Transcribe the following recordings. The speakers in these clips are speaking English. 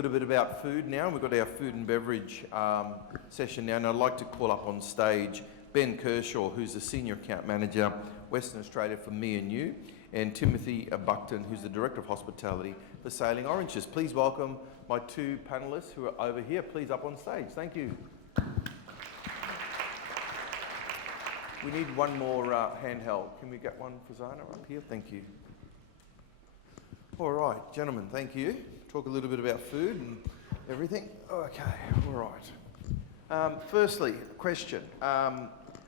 little bit about food now. We've got our food and beverage session now, and I'd like to call up on stage Ben Kershaw, who's the Senior Account Manager, Western Australia for me&u, and Timothy Buckton, who's the Director of Hospitality for Sailing Oranges. Please welcome my two panellists who are over here. Please up on stage. Thank you. We need one more handheld. Can we get one for Zana up here? Thank you. All right, gentlemen, thank you. Talk a little bit about food and everything. Okay, all right. Firstly, question. I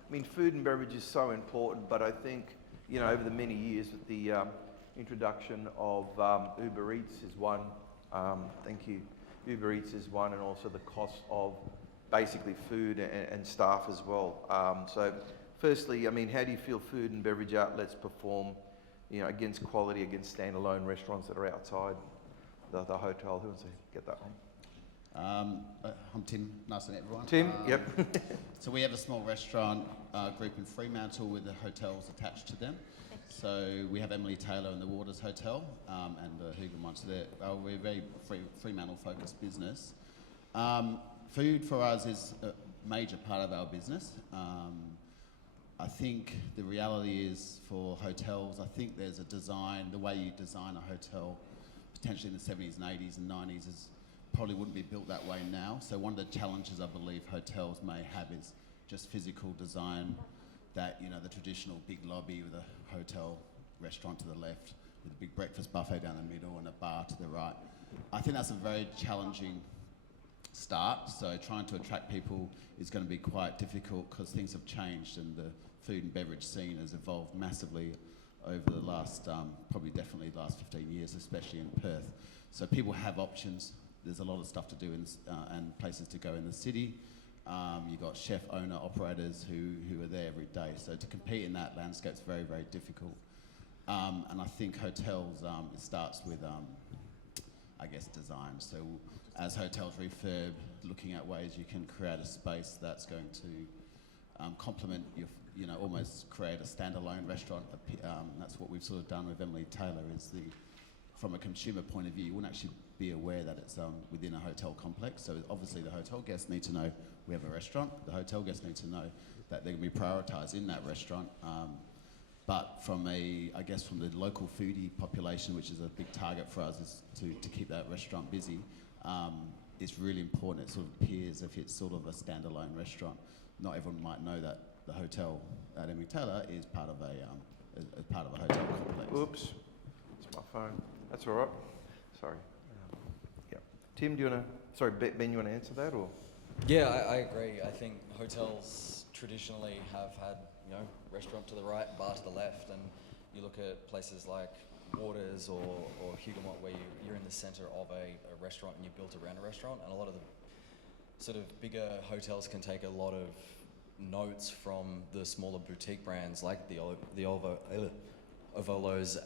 mean, food and beverage is so important, but I think, you know, over the many years with the introduction of Uber Eats is one. Thank you. Uber Eats is one, and also the cost of basically food and staff as well. So firstly, I mean, how do you feel food and beverage outlets perform, you know, against quality, against standalone restaurants that are outside the hotel? Who wants to get that one? I'm Tim. Nice to meet everyone. Tim, yep. So we have a small restaurant group in Fremantle with the hotels attached to them. So we have Emily Taylor in the Waters Hotel and Hugo Munch there. We're a very Fremantle-focused business. Food for us is a major part of our business. I think the reality is for hotels, I think there's a design, the way you design a hotel, potentially in the 70s and 80s and 90s, is probably wouldn't be built that way now. So one of the challenges I believe hotels may have is just physical design, that, you know, the traditional big lobby with a hotel restaurant to the left, with a big breakfast buffet down the middle and a bar to the right. I think that's a very challenging start. So trying to attract people is going to be quite difficult because things have changed and the food and beverage scene has evolved massively over the last, probably definitely the last 15 years, especially in Perth. So people have options. There's a lot of stuff to do and places to go in the city. You've got chef, owner, operators who are there every day. So to compete in that landscape is very, very difficult. And I think hotels, it starts with, I guess, design. So as hotels refurb, looking at ways you can create a space that's going to complement your, you know, almost create a standalone restaurant. That's what we've sort of done with Emily Taylor, is from a consumer point of view, you wouldn't actually be aware that it's within a hotel complex. So obviously the hotel guests need to know we have a restaurant. The hotel guests need to know that they're going to be prioritised in that restaurant. But from I guess from the local foodie population, which is a big target for us, is to keep that restaurant busy. It's really important. It sort of appears if it's sort of a standalone restaurant. Not everyone might know that the hotel at Emily Taylor is part of a hotel complex. Oops, it's my phone. That's all right. Sorry. Yeah. Tim, do you want to? Sorry, Ben, you want to answer that or? Yeah, I agree. I think hotels traditionally have had, you know, restaurant to the right, bar to the left, and you look at places like Waters or Huguenot where you're in the centre of a restaurant and you're built around a restaurant, and a lot of the sort of bigger hotels can take a lot of notes from the smaller boutique brands like the Ovolos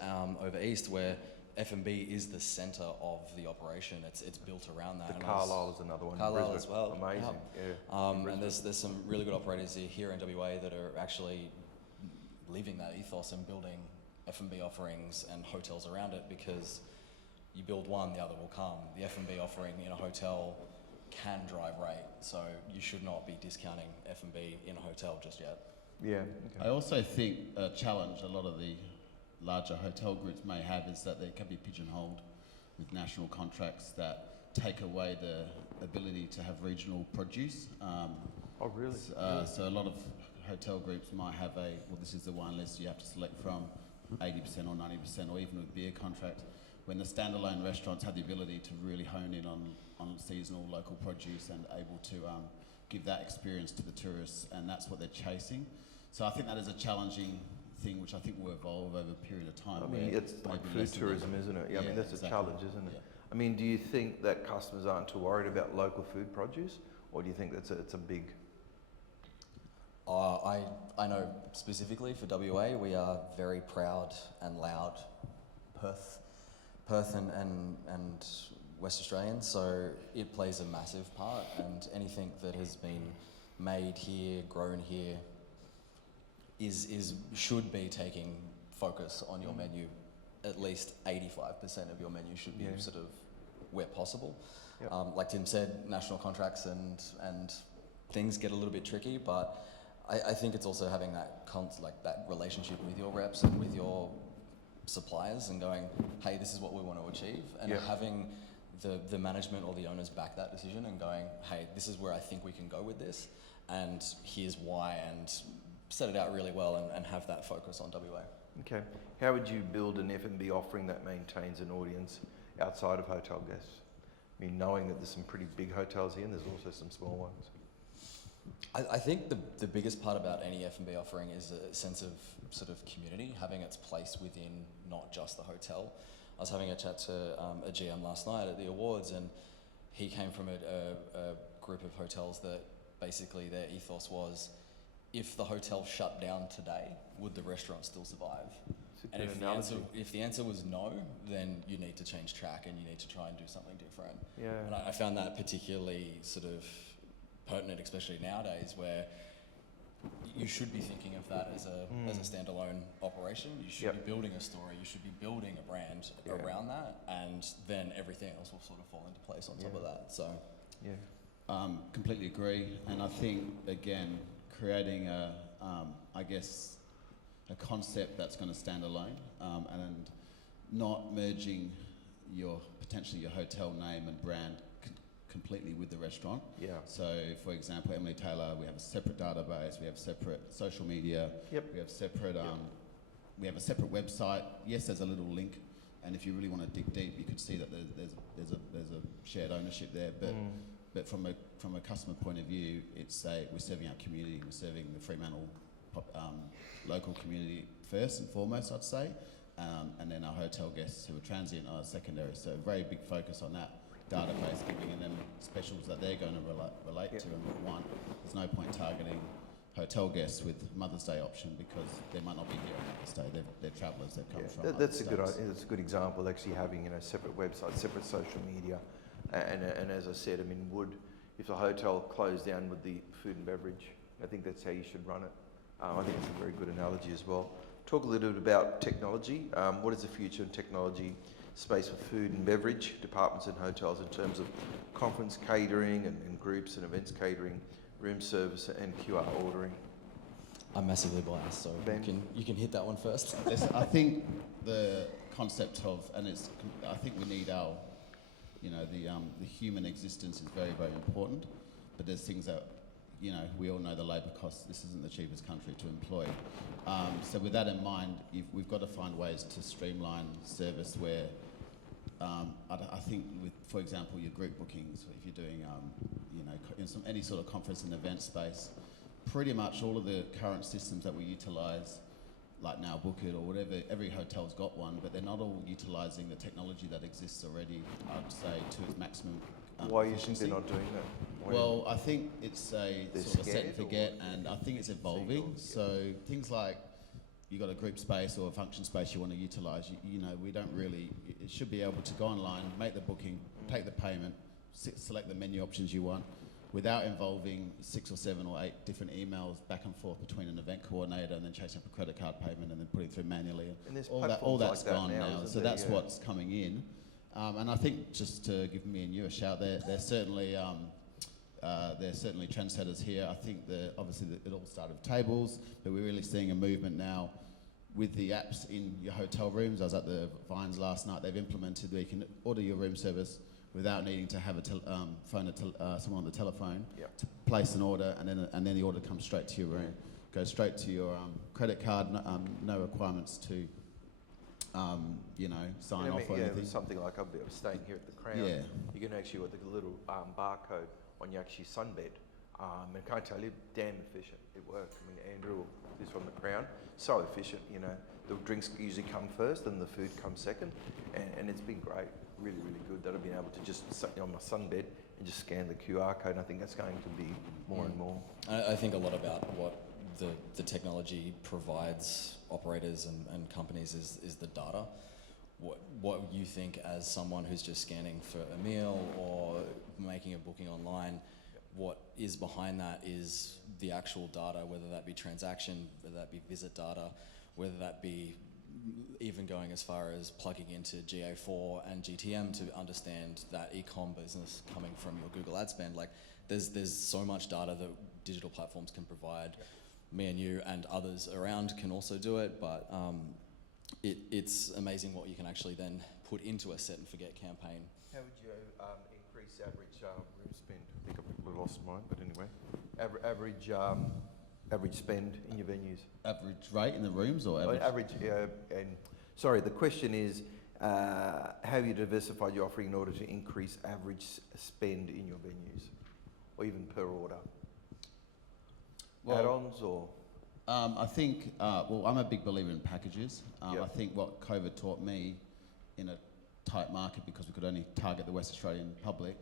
over East, where F&B is the centre of the operation. It's built around that. The Carlisle is another one. Carlisle as well. Amazing, yeah. And there's some really good operators here in WA that are actually living that ethos and building F&B offerings and hotels around it, because you build one, the other will come. The F&B offering in a hotel can drive rate, so you should not be discounting F&B in a hotel just yet. Yeah. Okay. I also think a challenge a lot of the larger hotel groups may have is that they can be pigeonholed with national contracts that take away the ability to have regional produce. Oh, really? So a lot of hotel groups might have this is the wine list you have to select from, 80% or 90%, or even with beer contract, when the standalone restaurants have the ability to really hone in on seasonal local produce and able to give that experience to the tourists, and that's what they're chasing. So I think that is a challenging thing, which I think will evolve over a period of time. I mean, it's like food tourism, isn't it? Yeah, I mean, that's exactly a challenge, isn't it? Yeah. I mean, do you think that customers aren't too worried about local food produce, or do you think it's a big... I know specifically for WA, we are very proud and loud Perth and West Australian, so it plays a massive part, and anything that has been made here, grown here, should be taking focus on your menu. At least 85% of your menu should be sort of where possible. Yep. Like Tim said, national contracts and things get a little bit tricky, but I think it's also having that that relationship with your reps and with your suppliers and going, hey, this is what we want to achieve, and having the management or the owners back that decision and going, hey, this is where I think we can go with this, and here's why, and set it out really well and have that focus on WA. Okay. How would you build an F&B offering that maintains an audience outside of hotel guests? I mean, knowing that there's some pretty big hotels here and there's also some small ones. I think the biggest part about any F&B offering is a sense of sort of community, having its place within not just the hotel. I was having a chat to a GM last night at the awards, and he came from a group of hotels that basically their ethos was, if the hotel shut down today, would the restaurant still survive? And if the answer was no, then you need to change track and you need to try and do something different. Yeah. And I found that particularly sort of pertinent, especially nowadays, where you should be thinking of that as a standalone operation. You should be building a story. You should be building a brand around that, and then everything else will sort of fall into place on top of that. So, completely agree. And I think again, creating a concept that's going to stand alone, and not merging potentially your hotel name and brand completely with the restaurant. Yeah. So, for example, Emily Taylor, we have a separate database, we have separate social media, we have separate, we have a separate website. Yes, there's a little link, and if you really want to dig deep, you could see that there's a shared ownership there. But from a customer point of view, we're serving our community, we're serving the Fremantle local community first and foremost, I'd say, and then our hotel guests who are transient are secondary. So a very big focus on that database, giving them specials that they're going to relate to and want. There's no point targeting hotel guests with Mother's Day option because they might not be here on Mother's Day. They're travellers. They've come from. That's a good example. Actually, having separate websites, separate social media, and as I said, I mean, if the hotel closed down, would the food and beverage? I think that's how you should run it. I think it's a very good analogy as well. Talk a little bit about technology. What is the future in technology space for food and beverage departments and hotels in terms of conference catering and groups and events catering, room service and QR ordering? I'm massively biased, so you can hit that one first. Yes, I think the concept of, I think we need our, the human existence is very, very important, but there's things that, we all know the labour costs. This isn't the cheapest country to employ. So with that in mind, we've got to find ways to streamline service where, I think with, for example, your group bookings, if you're doing, any sort of conference and event space, pretty much all of the current systems that we utilise, like now Book It or whatever, every hotel's got one, but they're not all utilising the technology that exists already, I'd say, to its maximum Why do you think efficiency. they're not doing that? Well, I think it's a sort of a set and forget, and I think it's evolving. So things like you got a group space or a function space you want to utilise, we don't really, it should be able to go online, make the booking, take the payment, select the menu options you want, without involving 6 or 7 or 8 different emails back and forth between an event coordinator and then chasing up a credit card payment and then putting it through manually. And there's all that's like gone that now. So there? that's what's coming in. And I think just to give me&u a shout, they're certainly trendsetters here. I think obviously it all started with tables, but we're really seeing a movement now with the apps in your hotel rooms. I was at the Vines last night. They've implemented where you can order your room service without needing to have phone someone on the telephone to place an order, and then the order comes straight to your room. Goes straight to your credit card. No requirements to sign off or anything. Something like I was staying here at the Crown. Yeah. You can actually with the little barcode on your actually sunbed. And can't tell you, damn efficient. It worked. I mean, Andrew is from the Crown. So efficient, The drinks usually come first and the food comes second. And it's been great. Really, really good that I've been able to just sit on my sunbed and just scan the QR code. And I think that's going to be more and more. I think a lot about what the technology provides operators and companies is the data. What you think as someone who's just scanning for a meal or making a booking online, what is behind that is the actual data, whether that be transaction, whether that be visit data, whether that be even going as far as plugging into GA4 and GTM to understand that e-com business coming from your Google ad spend. Like, there's so much data that digital platforms can provide. me&u and others around can also do it, but it's amazing what you can actually then put into a set and forget campaign. How would you increase average room spend? I think I've lost mine, but anyway. Average spend in your venues. Average rate in the rooms or average? Sorry, the question is, have you diversified your offering in order to increase average spend in your venues? Or even per order? Well, add-ons or? I think, I'm a big believer in packages. Yep. I think what COVID taught me in a tight market, because we could only target the West Australian public,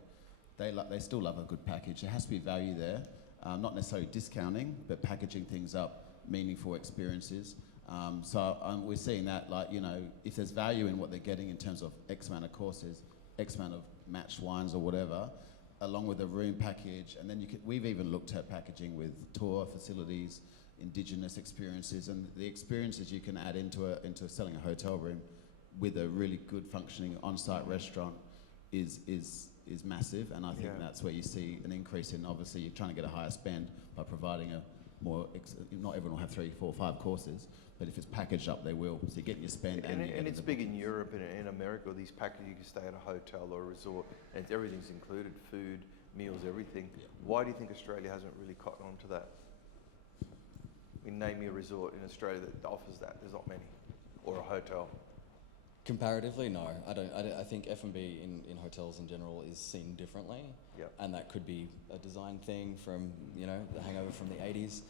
they still love a good package. There has to be value there, not necessarily discounting, but packaging things up, meaningful experiences. We're seeing that, like, you know, if there's value in what they're getting in terms of X amount of courses, X amount of matched wines or whatever, along with the room package, and then we've even looked at packaging with tour facilities, Indigenous experiences, and the experiences you can add into selling a hotel room with a really good functioning on-site restaurant is massive, and I think that's where you see an increase in, obviously you're trying to get a higher spend by providing a more, not everyone will have 3, 4, 5 courses, but if it's packaged up, they will. So you're getting your spend and it's big in Europe and in America, these packages, you can stay at a hotel or a resort, and everything's included, food, meals, everything. Yeah. Why do you think Australia hasn't really caught on to that? I mean, name me a resort in Australia that offers that. There's not many. Or a hotel. Comparatively, no. I think F&B in hotels in general is seen differently. Yep. And that could be a design thing from, you know, the hangover from the 80s.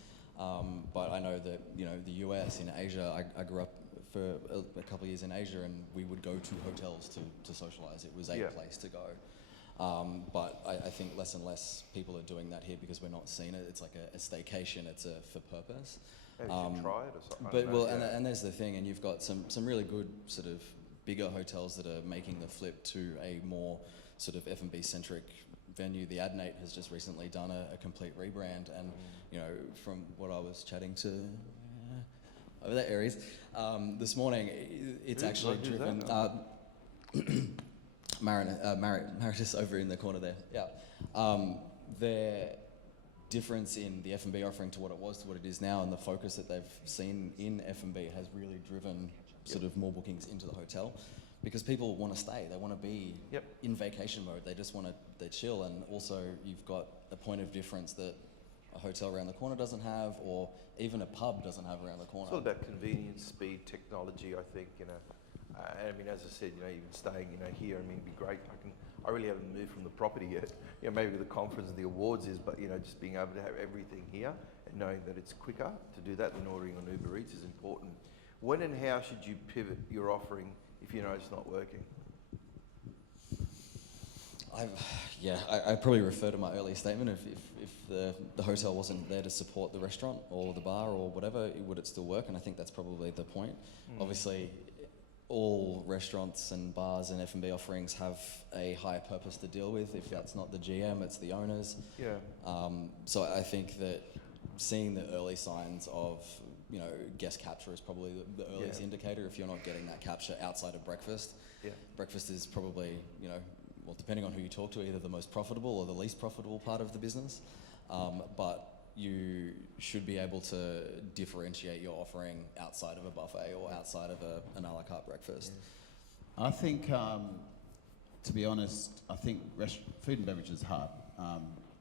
But I know that, you know, the US, in Asia, I grew up for a couple of years in Asia, and we would go to hotels to socialise. It was a place to go. But I think less and less people are doing that here because we're not seeing it. It's like a staycation. It's for purpose. Maybe you should try it or something. But well, and there's the thing, and you've got some really good sort of bigger hotels that are making the flip to a more sort of F&B centric venue. The Adnate has just recently done a complete rebrand, and you know, from what I was chatting to over there, Aries, this morning, it's actually driven. Maritus over in the corner there. Yeah, their difference in the F&B offering to what it was to what it is now, and the focus that they've seen in F&B has really driven sort of more bookings into the hotel, because people want to stay. They want to be in vacation mode. They just want to chill, and also you've got a point of difference that a hotel around the corner doesn't have, or even a pub doesn't have around the corner. It's all about convenience, speed, technology. I think, you know. I mean, as I said, you know, even staying, you know, here, I mean, it'd be great. I really haven't moved from the property yet. You know, maybe the conference and the awards is, but you know, just being able to have everything here and knowing that it's quicker to do that than ordering on Uber Eats is important. When and how should you pivot your offering if you know it's not working? I probably refer to my earlier statement. If the hotel wasn't there to support the restaurant or the bar or whatever, would it still work? And I think that's probably the point. Obviously, all restaurants and bars and F&B offerings have a higher purpose to deal with. If that's not the GM, it's the owners. So I think that seeing the early signs of, you know, guest capture is probably the earliest indicator. If you're not getting that capture outside of breakfast, breakfast is probably, you know, well, depending on who you talk to, either the most profitable or the least profitable part of the business. But you should be able to differentiate your offering outside of a buffet or outside of an a la carte breakfast. I think, to be honest, I think food and beverage is hard.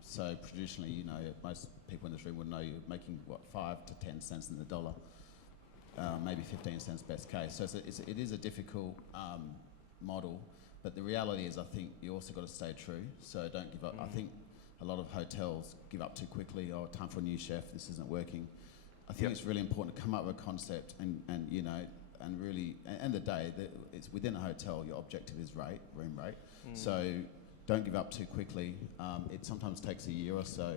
So traditionally, you know, most people in this room would know you're making, 5 to 10 cents in the dollar, maybe 15 cents best case. So it is a difficult model, but the reality is I think you also got to stay true, so don't give up. I think a lot of hotels give up too quickly. Oh, time for a new chef, this isn't working. I think it's really important to come up with a concept and you know, and really, end of the day, it's within a hotel, your objective is room rate. So don't give up too quickly. It sometimes takes a year or so,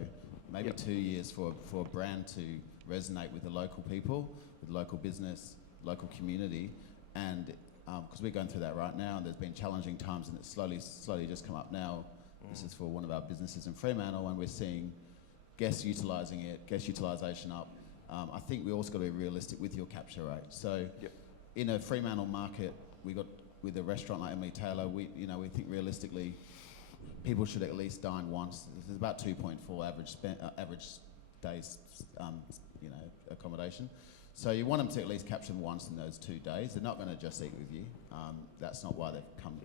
maybe 2 years for a brand to resonate with the local people, with local business, local community, and because we're going through that right now, and there's been challenging times, and it's slowly just come up now. This is for one of our businesses in Fremantle, and we're seeing guest utilisation up. I think we also got to be realistic with your capture rate. So in a Fremantle market, we got with a restaurant like Emily Taylor, we think realistically, people should at least dine once. There's about 2.4 average days, accommodation. So you want them to at least capture them once in those 2 days. They're not going to just eat with you. That's not why they've come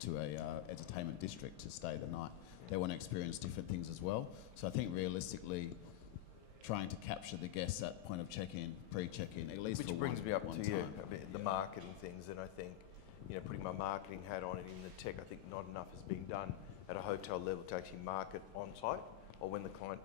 to a entertainment district to stay the night. They want to experience different things as well. So I think realistically, trying to capture the guests at point of check-in, pre-check-in, at least Which for brings me up one to time. you, a bit, the marketing things, and I think, putting my marketing hat on and in the tech, I think not enough is being done at a hotel level to actually market on-site, or when the client,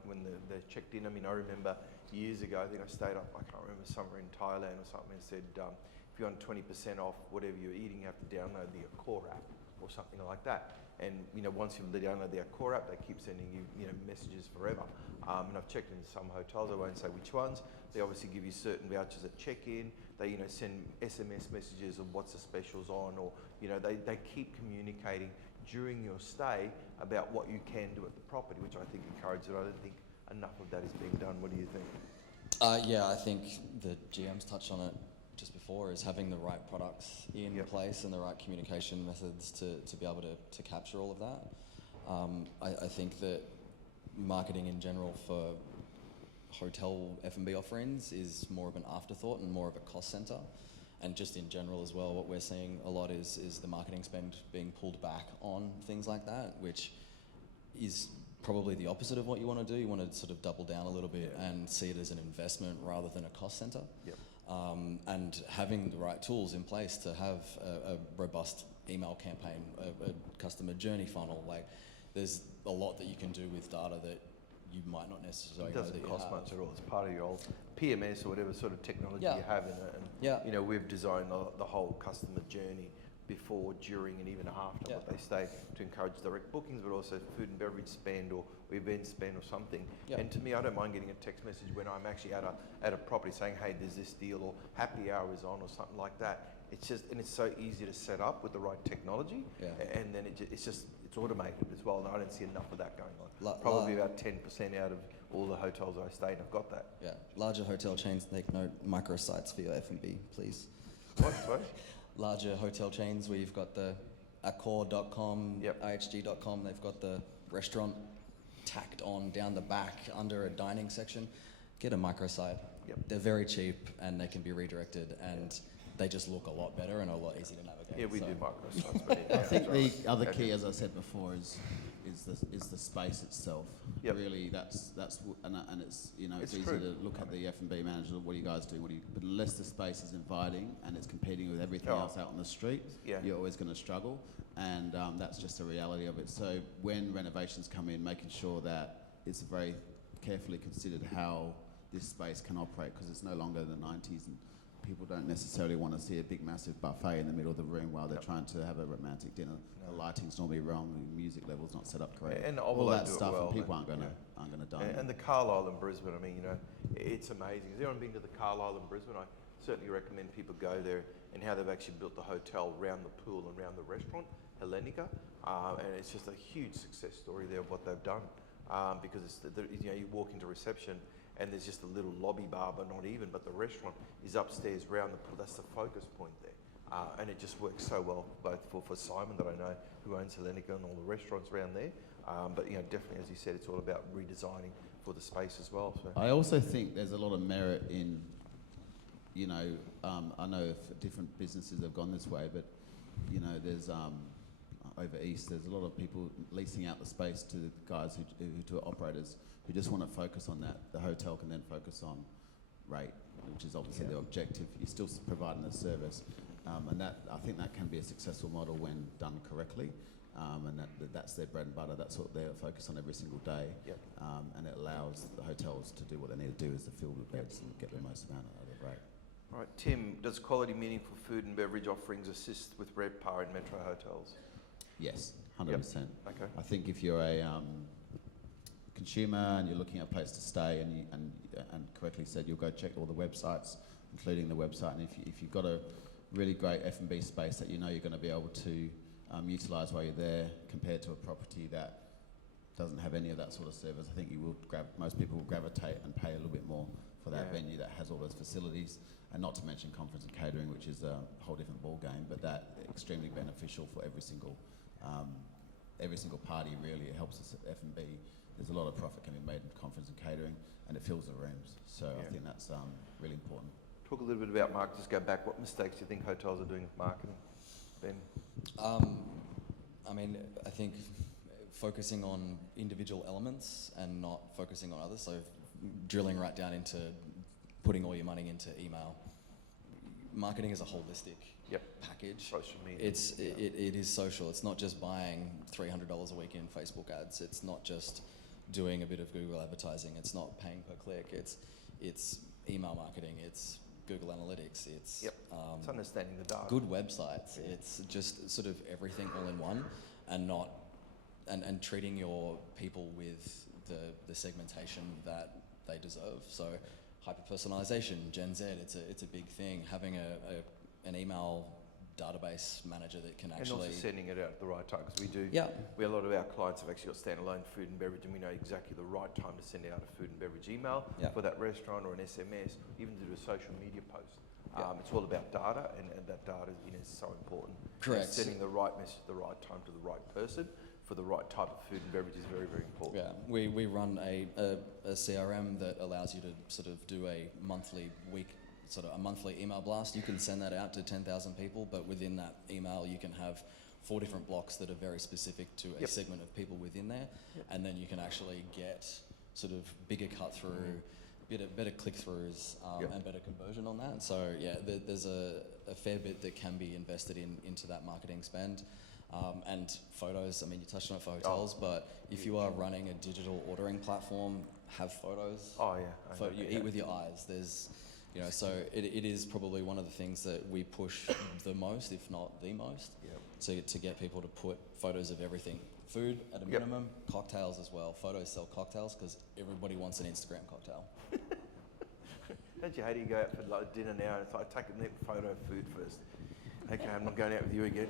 they're checked in. I mean, I remember years ago, I think I stayed up, I can't remember, somewhere in Thailand or something, and said, if you want 20% off whatever you're eating, you have to download the Accor app or something like that. And once you download the Accor app, they keep sending you messages forever. And I've checked in some hotels, I won't say which ones. They obviously give you certain vouchers at check-in. They send SMS messages of what's the specials on, or they keep communicating during your stay about what you can do at the property, which I think encourages it. I don't think enough of that is being done. What do you think? Yeah, I think the GM's touched on it just before, is having the right products in place and the right communication methods to be able to capture all of that. I think that marketing in general for hotel F&B offerings is more of an afterthought and more of a cost centre. And just in general as well, what we're seeing a lot is the marketing spend being pulled back on things like that, which is probably the opposite of what you want to do. You want to sort of double down a little bit and see it as an investment rather than a cost centre. Yep. And having the right tools in place to have a robust email campaign, a customer journey funnel. Like, there's a lot that you can do with data that you might not necessarily know that you It doesn't cost have. much at all. It's part of your old PMS or whatever sort of technology Yeah. you have in it. And we've designed the whole customer journey before, during, and even after what they stay, to encourage direct bookings, but also food and beverage spend or event spend or something. And to me, I don't mind getting a text message when I'm actually at a property saying, hey, there's this deal, or happy hour is on, or something like that. It's just, and it's so easy to set up with the right technology, and then it's automated as well. And I don't see enough of that going on. Probably about 10% out of all the hotels I stayed, I've got that. Yeah, larger hotel chains take note, microsites for your F&B, please. What, sorry? Larger hotel chains where you've got the accor.com, Yep. ihg.com, they've got the restaurant tacked on down the back under a dining section. Get a microsite. Yep. They're very cheap and they can be redirected, and they just look a lot better and a lot easier to navigate. Yeah, we So, do microsites. But I think the other Okay. key, as I said before, is the space itself. Yep. Really, and it's It's easy true. to look at the F&B manager. What do you guys do? But unless the space is inviting and it's competing with everything else out on the street, you're always going to struggle. And that's just a reality of it. So when renovations come in, making sure that it's very carefully considered how this space can operate, because it's no longer the 90s and people don't necessarily want to see a big massive buffet in the middle of the room while they're trying to have a romantic dinner. The lighting's normally wrong, the music level's not set up correctly. And all that do it stuff, well, and people and, aren't going to dine. And the Carlisle in Brisbane, I mean, it's amazing. Has anyone been to the Carlisle in Brisbane? I certainly recommend people go there, and how they've actually built the hotel around the pool and around the restaurant, Hellenica, and it's just a huge success story there of what they've done, because it's you walk into reception and there's just a little lobby bar, but not even, but the restaurant is upstairs around the pool. That's the focus point there. And it just works so well, both for Simon, that I know, who owns Hellenica, and all the restaurants around there. But definitely, as you said, it's all about redesigning for the space as well. So. I also think there's a lot of merit in, I know if different businesses have gone this way, but there's over east, there's a lot of people leasing out the space to the guys to operators who just want to focus on that. The hotel can then focus on rate, which is obviously the objective. You're still providing the service, and I think that can be a successful model when done correctly, and that's their bread and butter. That's what they're focused on every single day, and it allows the hotels to do what they need to do, is to fill the beds and get the most amount out of the rate. All right, Tim, does quality, meaningful food and beverage offerings assist with RevPAR in metro hotels? Yes, 100%. Okay. I think if you're a consumer and you're looking at a place to stay, and correctly said, you'll go check all the websites, including the website, and if you've got a really great F&B space that you're going to be able to utilise while you're there, compared to a property that doesn't have any of that sort of service, I think most people will gravitate and pay a little bit more for that Yeah. venue that has all those facilities, and not to mention conference and catering, which is a whole different ball game, but that extremely beneficial for every single party. Really, it helps us at F&B. There's a lot of profit can be made in conference and catering, and it fills the rooms. So I think that's really important. Talk a little bit about marketing. Just go back. What mistakes do you think hotels are doing with marketing, Ben? I mean, I think focusing on individual elements and not focusing on others. So drilling right down into putting all your money into email. Marketing is a holistic package. Social media. It is social. It's not just buying $300 a week in Facebook ads. It's not just doing a bit of Google advertising. It's not paying per click. It's email marketing. It's Google Analytics. It's It's understanding the data. good websites. It's just sort of everything all in one, and not and treating your people with the segmentation that they deserve. So hyper personalization, Gen Z, it's a big thing. Having an email database manager that can actually, and also sending it out at the right time, because we do. Yeah. A lot of our clients have actually got standalone food and beverage, and we know exactly the right time to send out a food and beverage email for that restaurant or an SMS, even to do a social media post. It's all about data, and that data is so important. Correct. Sending the right message at the right time to the right person for the right type of food and beverage is very, very important. Yeah, we run a CRM that allows you to sort of do a monthly email blast. You can send that out to 10,000 people, but within that email you can have 4 different blocks that are very specific to a segment of people within there, and then you can actually get sort of bigger cut through, better click-throughs, and better conversion on that. So there's a fair bit that can be invested into that marketing spend. And photos, I mean, you touched on it for hotels, but if you are running a digital ordering platform, have photos. Oh, yeah. You eat with your eyes. There's, so it is probably one of the things that we push the most, if not the most, to get people to put photos of everything. Food at a minimum, cocktails as well. Photos sell cocktails because everybody wants an Instagram cocktail. Don't you hate it? You go out for dinner now, and it's like, take a photo of food first. Okay, I'm not going out with you again,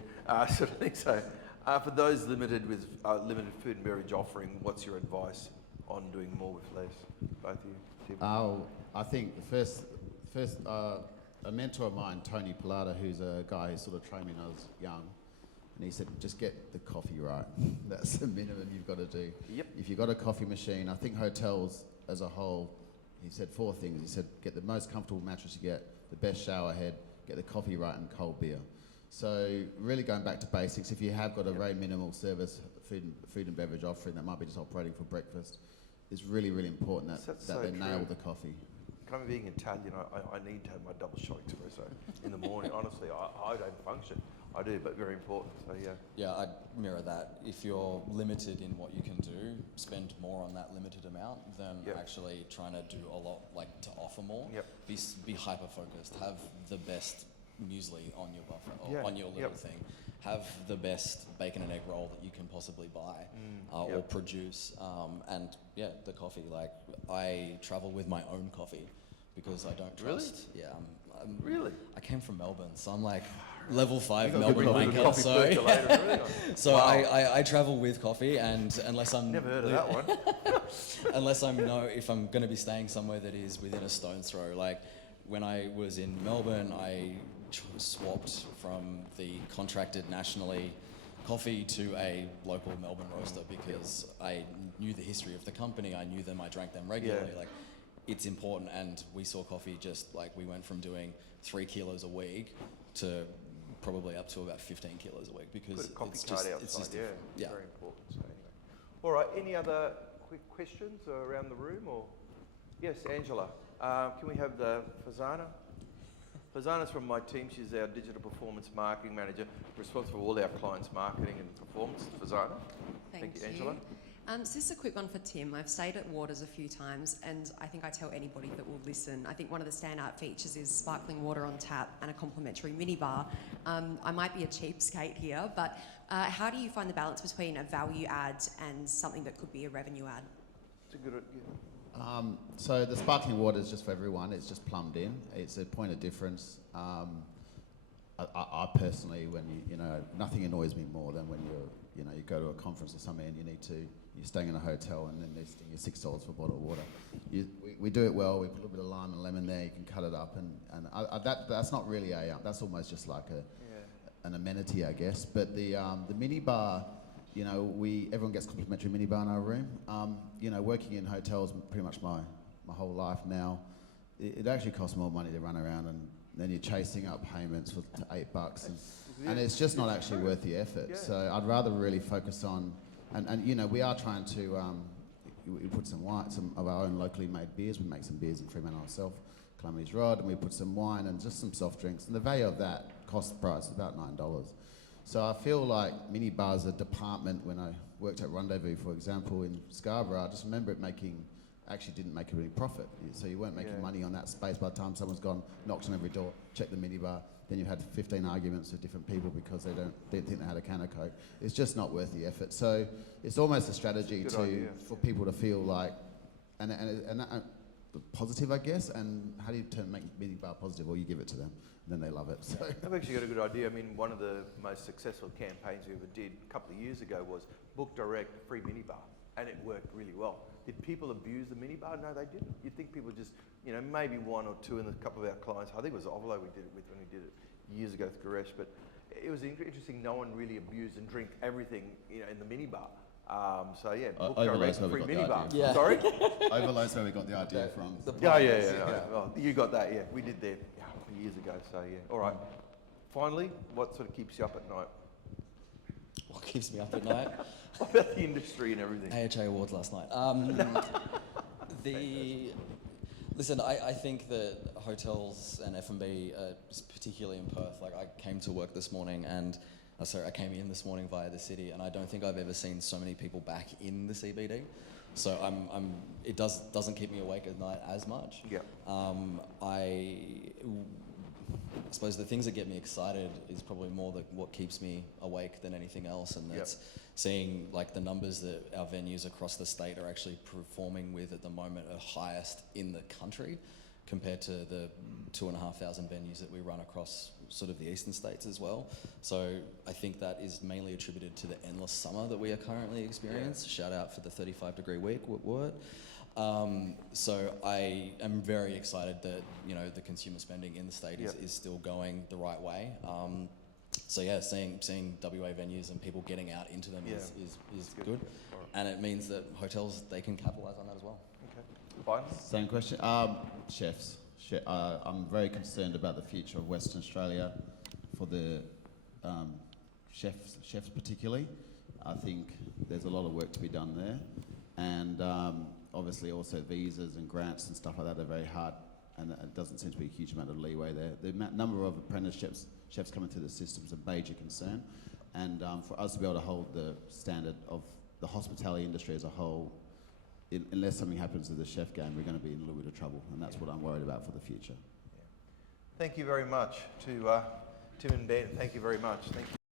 sort of thing. So, for those limited with limited food and beverage offering, what's your advice on doing more with less? Both of you, Tim. I think first, a mentor of mine, Tony Pilata, who's a guy who sort of trained me when I was young, and he said, just get the coffee right. That's the minimum you've got to do. Yep. If you've got a coffee machine, I think hotels as a whole, he said 4 things. He said, get the most comfortable mattress you get, the best shower head, get the coffee right, and cold beer. So really going back to basics, if you have got a very minimal service food and beverage offering that might be just operating for breakfast, it's really, really important that they nail the coffee. Coming being Italian, I need to have my double shot espresso in the morning. Honestly, I don't function. I do, but very important. So Yeah, I'd mirror that. If you're limited in what you can do, spend more on that limited amount than actually trying to do a lot, like to offer more. Be hyper focused. Have the best muesli on your buffet or on your little thing. Have the best bacon and egg roll that you can possibly buy or produce. And the coffee. Like, I travel with my own coffee because I don't trust. Really? Yeah. Really? I came from Melbourne, so I'm like level 5 Got Melbourne a bit of wanker. coffee So, percolator, really. so Wow. I travel with coffee, and unless I'm Never heard of that one. unless if I'm going to be staying somewhere that is within a stone's throw. Like when I was in Melbourne, I swapped from the contracted nationally coffee to a local Melbourne roaster because I knew the history of the company. I knew them. I drank them regularly. Like, it's important, and we saw coffee just like we went from doing 3 kilos a week to probably up to about 15 kilos a week because Put a coffee it's cart just outside, it's just very important. So anyway. All right, any other quick questions around the room? Or yes, Angela, can we have the Fazana? Fazana's from my team. She's our digital performance marketing manager, responsible for all our clients' marketing and performance. Fazana. Thank you, Angela. So this is a quick one for Tim. I've stayed at Waters a few times, and I think I tell anybody that will listen, I think one of the standout features is sparkling water on tap and a complimentary minibar. I might be a cheapskate here, but how do you find the balance between a value add and something that could be a revenue add? It's a good idea. So the sparkling water is just for everyone. It's just plumbed in. It's a point of difference. I personally, when you know, nothing annoys me more than when you go to a conference or something and you're staying in a hotel and then they're sting you $6 for a bottle of water. We do it well. We put a little bit of lime and lemon there. You can cut it up, and that's not really that's almost just like an amenity, I guess. But the mini bar, you know, everyone gets complimentary mini bar in our room. You know, working in hotels pretty much my whole life now, it actually costs more money to run around and then you're chasing up payments for $8, and it's just not actually worth the effort. Yeah. So I'd rather really focus on, and you know, we are trying to, we put some of our own locally made beers. We make some beers in Fremantle ourselves, Calamity's Rod, and we put some wine and just some soft drinks. And the value of that cost price is about $9. So I feel like mini bars, a department, when I worked at Rendezvous, for example, in Scarborough, I just remember it actually didn't make any profit. So you weren't making money on that space. By the time someone's gone, knocked on every door, checked the minibar, then you had 15 arguments with different people because they didn't think they had a can of Coke. It's just not worth the effort. So it's almost a strategy for people to feel like, and positive, I guess. And how do you make minibar positive? Well, you give it to them, and then they love it. So I've actually got a good idea. I mean, one of the most successful campaigns we ever did a couple of years ago was book direct free minibar, and it worked really well. Did people abuse the minibar? No, they didn't. You'd think people just, you know, maybe one or two in a couple of our clients. I think it was Ovolo we did it with when we did it years ago with Kershaw, but it was interesting. No one really abused and drink everything, you know, in the minibar. So yeah, book direct free minibar. Yeah. Sorry? Overload's where we got the idea from. Yeah. Well, you got that, yeah. We did that years ago, so yeah. All right. Finally, what sort of keeps you up at night? What keeps me up at night? What about the industry and everything? AHA Awards last night. Listen, I think that hotels and F&B, particularly in Perth, like I came to work this morning and, I came in this morning via the city, and I don't think I've ever seen so many people back in the CBD. So it doesn't keep me awake at night as much. Yeah. I suppose the things that get me excited is probably more what keeps me awake than anything else, and that's seeing like the numbers that our venues across the state are actually performing with at the moment are highest in the country compared to the 2,500 venues that we run across sort of the eastern states as well. So I think that is mainly attributed to the endless summer that we are currently experiencing. Shout out for the 35-degree week, what? So I am very excited that, you know, the consumer spending in the state is still going the right way. So yeah, seeing WA venues and people getting out into them is good. And it means that hotels, they can capitalise on that as well. Okay. Fine. Same question. Chefs. I'm very concerned about the future of Western Australia for the chefs particularly. I think there's a lot of work to be done there. And obviously also visas and grants and stuff like that are very hard, and it doesn't seem to be a huge amount of leeway there. The number of apprentice chefs coming through the system is a major concern, and for us to be able to hold the standard of the hospitality industry as a whole, unless something happens to the chef game, we're going to be in a little bit of trouble, and that's what I'm worried about for the future. Thank you very much to Tim and Ben. Thank you very much. Thank you.